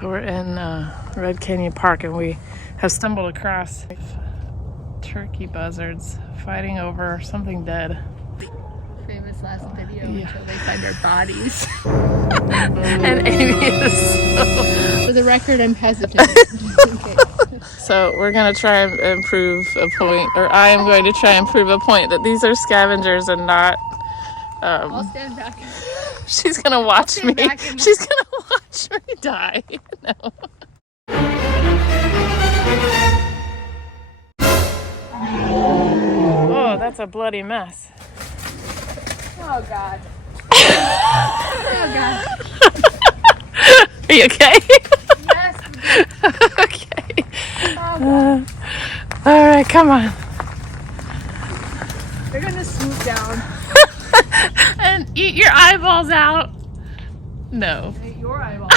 So we're in Red Canyon Park and we have stumbled across turkey buzzards fighting over something dead. Famous last video until they find our bodies. And Amy is so... For the record, I'm hesitant. Okay. So we're going to try and improve a point, or I am going to try and prove a point that these are scavengers and not... I'll stand back. She's going to watch me. She's going to watch me die. No. Oh, that's a bloody mess. Oh, God. Oh, God. Are you okay? Yes. Okay. All right, come on. They're going to swoop down. And eat your eyeballs out. No. Eat your eyeballs.